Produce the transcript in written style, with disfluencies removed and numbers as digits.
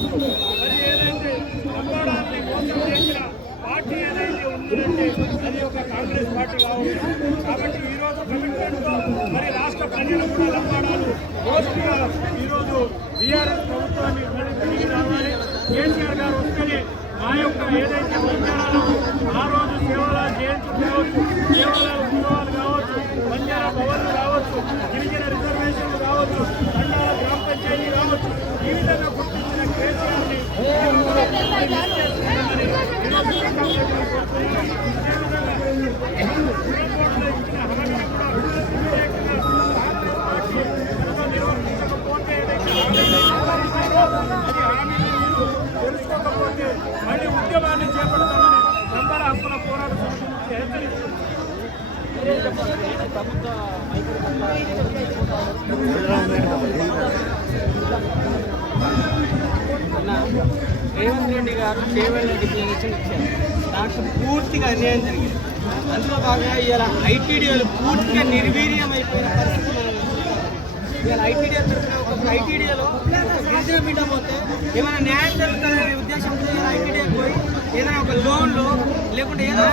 చేస్తూ మరి ఏదైతే లంబాడాన్ని మోసం చేసిన పార్టీ ఏదైతే ఉందంటే అది ఒక కాంగ్రెస్ పార్టీ కావచ్చు. కాబట్టి ఈరోజు కమిట్మెంట్తో మరి రాష్ట్ర ప్రజలు కూడా లంబాడాలు మోస్ట్గా ఈరోజు బీఆర్ఎస్ ప్రభుత్వాన్ని మళ్ళీ తిరిగి రావాలి. కేసీఆర్ గారు వస్తేనే మా యొక్క ఏదైతే బంజారాలో ఆ రోజు సేవల జయంతులు కావచ్చు, సేవల ఉత్సవాలు కావచ్చు, బంజారా భవన్లు కావచ్చు, గిరిజన రిజర్వేషన్లు కావచ్చు, తండాల గ్రామ పంచాయతీ కావచ్చు, ఈ విధంగా గుర్తించిన కేసీఆర్ని తెలుసుకోకపోతే మళ్ళీ ఉద్యమాన్ని చేపడతామని లంబాడ హక్కుల పోరాట సమితి నుంచి హెచ్చరిస్తున్నారు. రేవంత్ రెడ్డి గారు చేవెళ్ళ డిక్లరేషన్ ఇచ్చారు. దాంట్లో పూర్తిగా అన్యాయం జరిగింది. అందులో భాగంగా ఇవాళ ఐటీడీఓలు పూర్తిగా నిర్వీర్యం అయిపోయిన పరిస్థితి మనం ఇవాళ ఐటీడీఓ తరఫున ఒక ఐటీడీఓలో గిరిజన బిడ్డ పోతే ఏమైనా న్యాయం జరుగుతుందనే ఉద్దేశంతో ఐటీడీఓ పోయి ఏదైనా ఒక లోన్లో లేకుంటే ఏదో